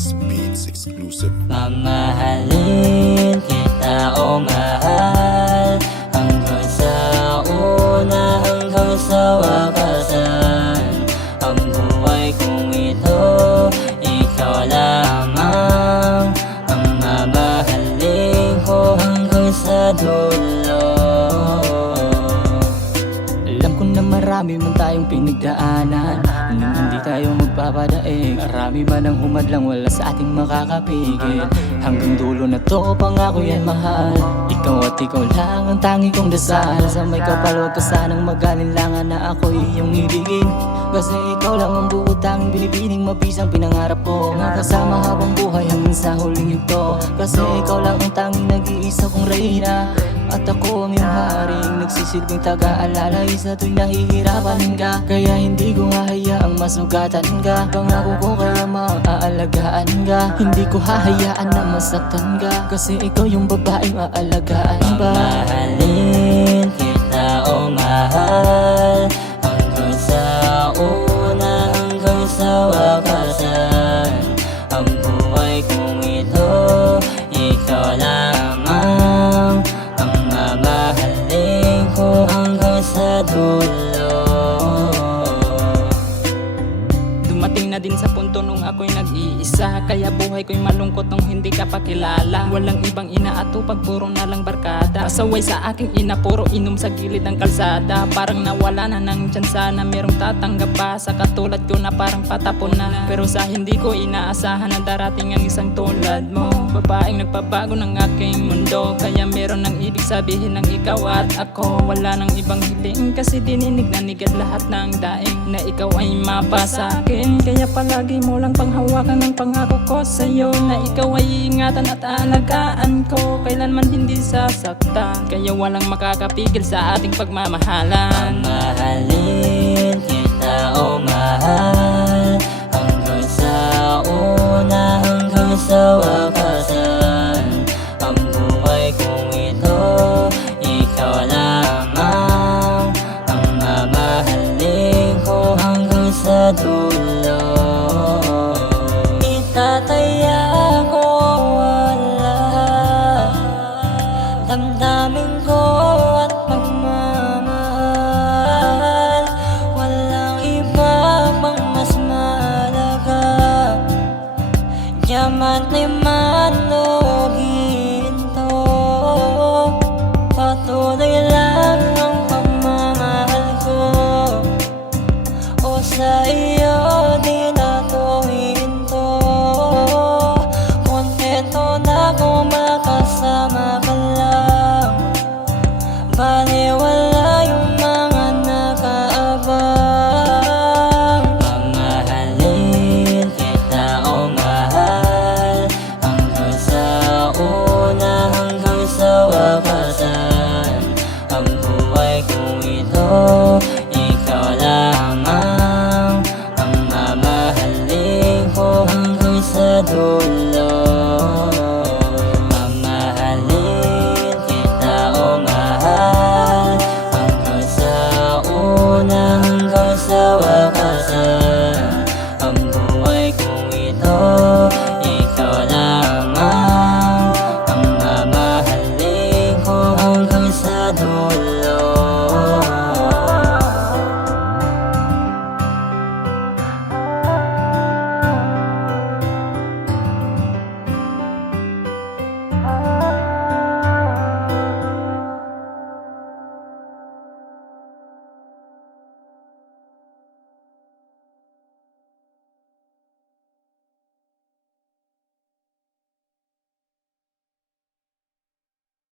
Just Beats exclusive. Mamahalin kita o mahal Hanggang sa una hanggang sa wakasan marami man tayong pinagdaanan. Nung hindi tayo magpapadaig. Marami man ang humadlang wala sa ating makakapigil. Hanggang dulo na to pangako yan mahal. Ikaw at ikaw lang ang tangi kong dasal. Sa may kapal huwag ka sanang magalinlangan na ako iyong ibigin. Kasi ikaw lang ang buo tanging binibining mabisang pinangarap ko. Nga kasama habang buhay hanggang sa huling ito. Kasi ikaw lang ang tanging nag-iisa kong reyna at ako ang iyong haring Nagsisilbing taga-alala Isa tuwing nahihirapan ka. Kaya hindi ko hahayaang masugatan ka. Pangako ko kaya maaalagaan ka. Hindi ko hahayaan na masaktan ka. Kasi ikaw yung babaeng aalagaan ba? Mahalin kita o mahal. Hanggang sa una hanggang sa wakasan. Ang buhay kong ito Ikaw lamang na din sa punto nung ako'y nag-iisa. Kaya buhay ko'y malungkot nung hindi ka pakilala Walang ibang inaatupag, puro na lang barkada. Pasaway sa aking ina, puro inom sa gilid ng kalsada. Parang nawala na ng tsansa na merong tatanggap pa. Sa katulad ko na parang patapon na. Pero sa hindi ko inaasahan na darating ang isang tulad mo Babaeng nagpabago ng aking mundo. Kaya meron ng ibig sabihin ng ikaw at ako. Wala nang ibang hiling kasi dininig na nigad lahat ng daing Na ikaw ay mapasakin Kaya palagi mo lang panghawakan ng pangako ko sa'yo Na ikaw ay ingatan at alagaan ko. Kailanman hindi sasaktan Kaya walang makakapigil sa ating pagmamahalan. Mahalin kita o mahal hanggang sa wakasan sa iyo na to. Hinto Kontento na kung makasama ka lang. Baliwala yung mga nakaabang. Mamahalin kita o mahal. Hanggang sa una hanggang sa wakasan Ang buhay kong ito hanggang